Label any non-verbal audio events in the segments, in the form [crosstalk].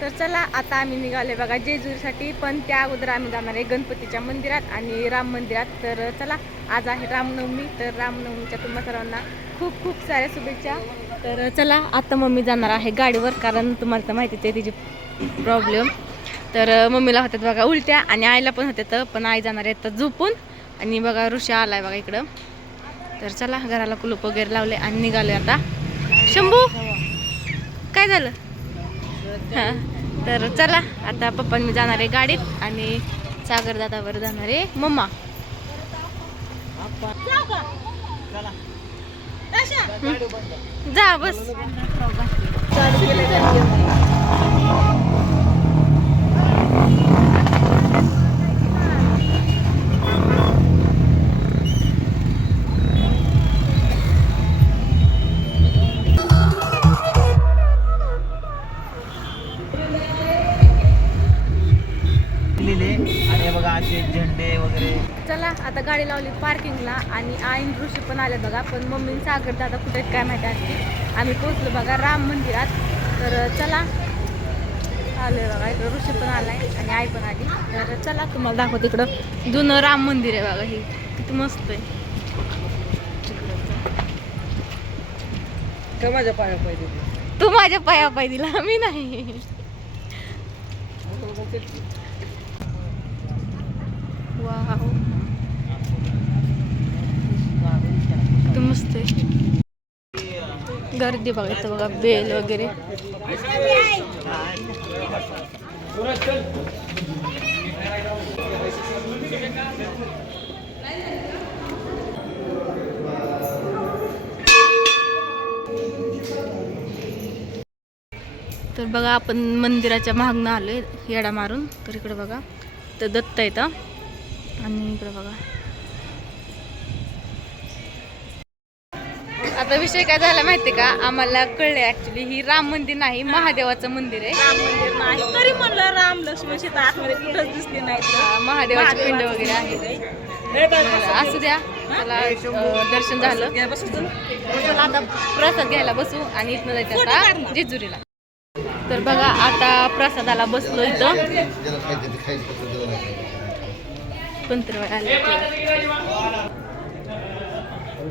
तर चला आता आम्ही निघाले बघा जेजुरीसाठी. पण त्या अगोदर आम्ही जाणार आहे गणपतीच्या मंदिरात आणि राम मंदिरात. तर चला आज आहे रामनवमी. तर रामनवमीच्या तुम्हा सर्वांना खूप खूप साऱ्या शुभेच्छा. तर चला आता मम्मी जाणार आहे गाडीवर कारण तुम्हाला तर माहितीच आहे तिची प्रॉब्लेम तर मम्मीला होत्यात बघा उलट्या आणि आईला पण होत्यात. पण आई जाणार आहे तर झोपून. आणि बघा ऋषा आलाय बघा इकडं. तर चला घराला कुलूप वगैरे लावले आणि निघाले आता. शंभू काय झालं? हां. तर चला आता पप्पा मी जाणार आहे गाडीत आणि सागर दादावर जाणार आहे मम्मा. जा बस. असे झेंडे वगैरे. चला आता गाडी लावली पार्किंगला आणि आईन ऋषी पण आले बघा. पण मम्मी सागर दादा कुठे काय माहिती असते आम्ही पोहोचलो बघा राम मंदिरात. तर चला. आलोय बघा इकडं ऋषी पण आलाय आणि आई पण आली. तर चला तुम्हाला दाखवतो इकडं. जुनं राम मंदिर आहे बघा हे. किती मस्त आहे. का माझ्या पाया पाहिजे तू माझ्या पाया पाय दिला मी नाही. वाव किती मस्त आहे गर्दी बघा इथं बघा बेल वगैरे तर बघा आपण मंदिराच्या मागणं आहे येडा मारून. तर इकडे बघा तर दत्त येतं आणि इकडे बघा. आता विषय काय झाला माहितीये का? आम्हाला कळले ऍक्च्युली ही राम मंदिर नाही महादेवाचं मंदिर आहे. राम मंदिर नाही. तरी म्हणलं राम लक्ष्मण सीता आतमध्ये कुठंच दिसली नाही महादेवाची पिंड वगैरे आहे. असू द्या. अं, दर्शन झालं. चला. आता प्रसाद घ्यायला बसू आणि इथनं जायचं आता जेजुरीला. तर बघा आता प्रसादाला बसलो इथं. पंतरवाड आले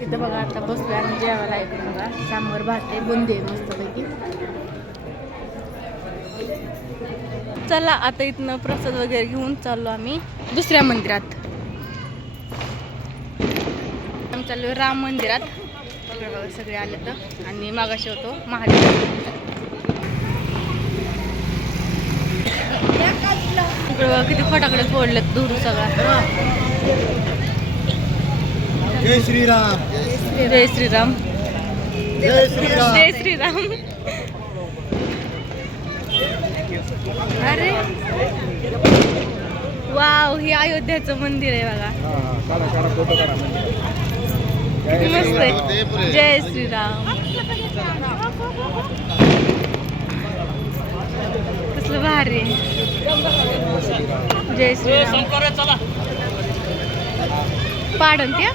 तिथं बघा आता बसलो आणि जेवायला ऐकून बघा. सांबर भात आहे बुंदी आहे मस्तपैकी चला आता इथनं प्रसाद वगैरे घेऊन चाललो आम्ही दुसऱ्या मंदिरात. आम्ही चाललो राम मंदिरात. सगळे आले तर. आणि मागाशी होतो महादेव. इकडे किती फटाकडे फोडलेत दूर सगळा. जय श्रीराम. जय श्रीराम. जय श्रीराम. जय श्रीराम. अरे. वाव हे अयोध्याचं मंदिर आहे बघा. किती मस्त आहे. जय श्रीराम. कसलं भारी जय श्रीराम पाडन त्या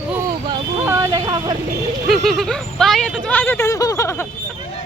हो बाबू [laughs] पायातच वाजतच बाबा. फॅन्स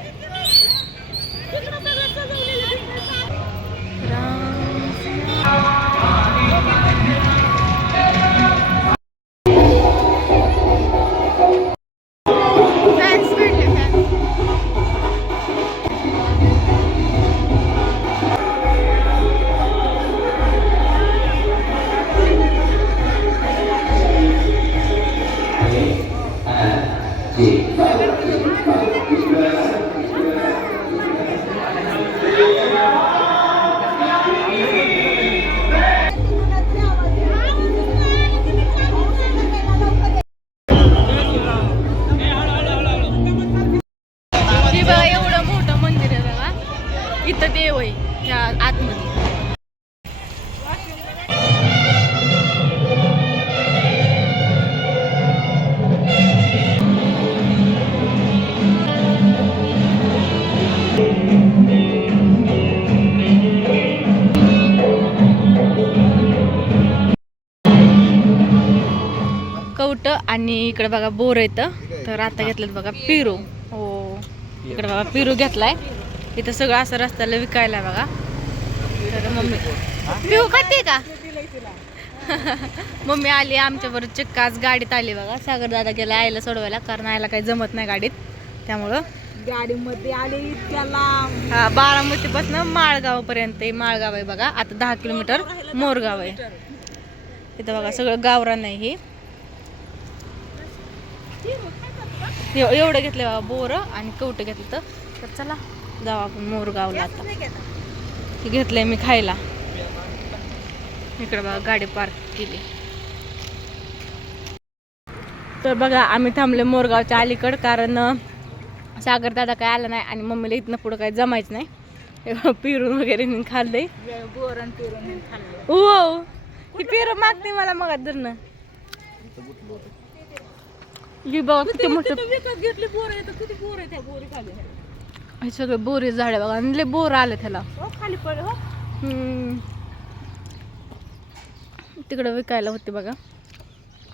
आणि इकडे बघा बोर येतं. तर आता घेतलं बघा पिरू. हो. इकडे बघा पिरू घेतलाय. इथं सगळं असं रस्त्याला विकायला बघा. तर मम्मी पिऊ खाते का? [laughs] मम्मी आली आमच्या बरोबर चिक्का आज गाडीत आली बघा. सागर दादा गेला आईला सोडवायला कारण आईला काही जमत नाही गाडीत. त्यामुळं गाडीमध्ये आले इतक्या लांब. हा बारामतीपासून माळगाव पर्यंत माळगाव आहे बघा. आता दहा किलोमीटर मोरगाव आहे. इथं बघा सगळं गावरान आहे हे. एव- एवढं घेतलं बाबा बोर आणि कवटं घेतलं तर तर चला जाऊ आपण मोरगावला आता. घेतलंय मी खायला. इकडे बघा गाडी पार्क केली. तर बघा आम्ही थांबले मोरगावच्या अलीकड कारण सागर दादा काय आला नाही आणि मम्मीला इथनं पुढं काय जमायचं नाही. [laughs] पिरून वगैरे मी खाल्लंय. बोरण पिरून खाल्लं हो. ही पिरू मागते मला मग धरणं. ही बघा किती मोठं? तिथं विकत घेतली बोर येतं किती बोर आहे त्या बोरी खाली हे सगळे बोरी झाड बघा. आणि लय बोर आले त्याला. हो खाली पड हो. तिकडं विकायला होते बघा.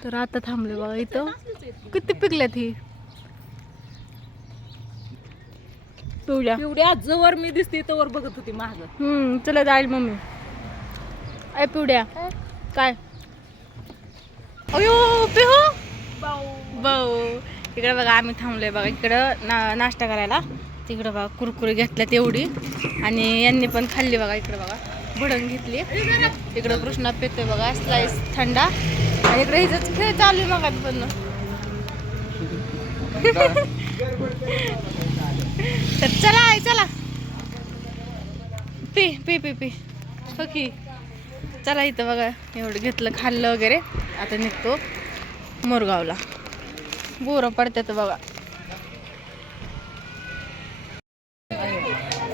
तर आता थांबले बघा इथं. किती पिकल्यात ही? पिवळ्या. एवढ्या जवळ मी दिसते तवर बघत होती माग. हम्म चला जाईल मम्मी. ऐ पिवड्या काय? अयो पिहू! भाऊ. इकडे बघा आम्ही थांबलोय बघा. इकडं ना नाश्ता करायला. तिकडं बघा कुरकुरी घेतल्यात एवढी. आणि यांनी पण खाल्ली बघा इकडं बघा. भडंग घेतली. इकडं कृष्णा पितोय बघा स्लाईस थंडा. आणि इकडे हिचाच खेळ चालू आहे मग पण. [laughs] तर चला आई चला. पी पी पी पी. हो की. चला इथं बघा एवढं घेतलं खाल्लं वगैरे. आता निघतो मोरगावला. बोरं पडतात बघा.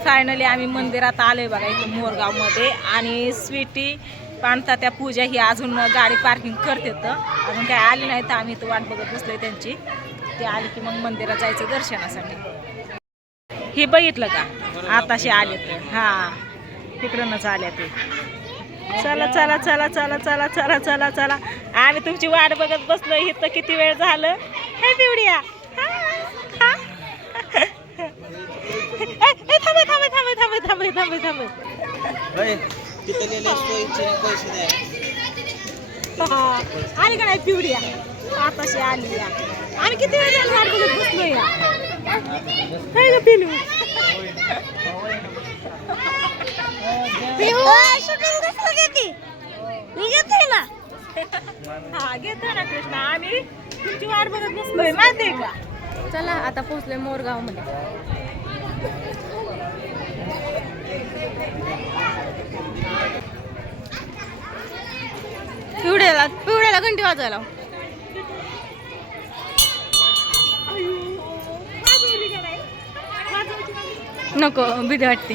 फायनली आम्ही मंदिरात आलोय बघा इथं मोरगावमध्ये आणि स्वीटी पाणता त्या पूजा ही अजून गाडी पार्किंग करते तर अजून काय आली नाही तर आम्ही इथं वाट बघत बसलोय त्यांची. ते आली की मग मंदिरात जायचं दर्शनासाठी. हे बघितलं का? आताशी आले तर हा तिकडूनच आल्या ते. चला चला चला चला चला चला चला चला. आम्ही तुमची वाट बघत बसलो इथं किती वेळ झालं? हे पिवडिया. हा, हा. थांबे थांबे थांबे थांबे थांबे थांबे थांबे. हा, आली का नाही पिवडिया? आताशी आली या. आम्ही किती वेळ झालं वाट बघत बसलो या? काय ग पिलू! हा घेतो ना कृष्णा. आम्ही तुमची वाट बघत बसलोय माहितीये का? चला आता पोचलोय मोरगावमध्ये पिवड्याला पिवड्याला घंटी वाजवायला नाही? नको भीती वाटते.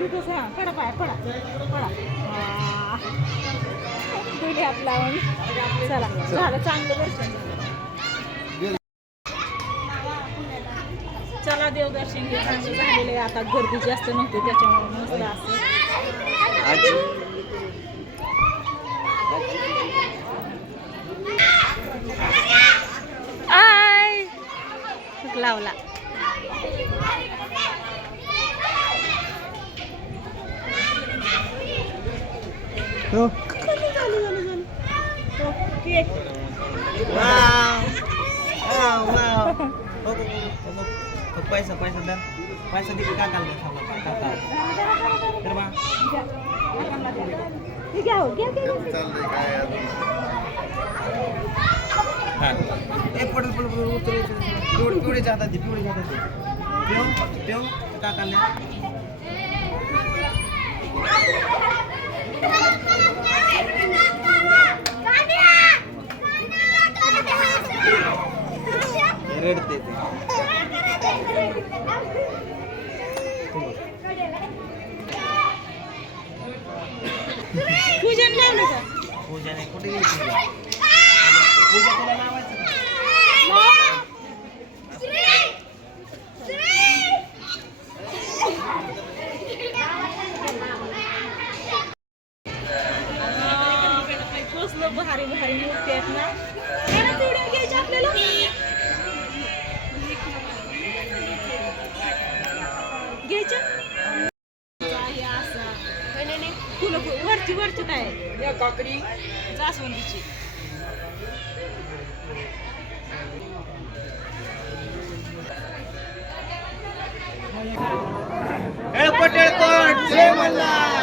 मी तसं पडा पाय पडा. पडा. हा. हात लावून. चला. झालं चांगलं दर्शन चला देवदर्शन घे झालेलं आहे. आता गर्दी जास्त नव्हती त्याच्यामुळे मस्त असं. आय. लावला. हो. Okay wow. Wow, wow. हो, हो, हो, हो. हो, पैसा पैसा द्या पैसा दे काकाला द्या थांबा, काका तर बा हे घ्या हो, घ्या, घ्या, घ्या. हा. ए, पडल, पडल, पडल, उचल, उचल, उचल. पिवळी- पूजाने कुठे गेली पूजा पूजा तुला नावायचं भारी भारी मूर्ती आहेत ना व्हिडिओ घ्यायचे आपल्याला घ्यायच्या? फुलं- वरची वरची काय जास्वंदीची. पटेल कोण? जय मल्हार.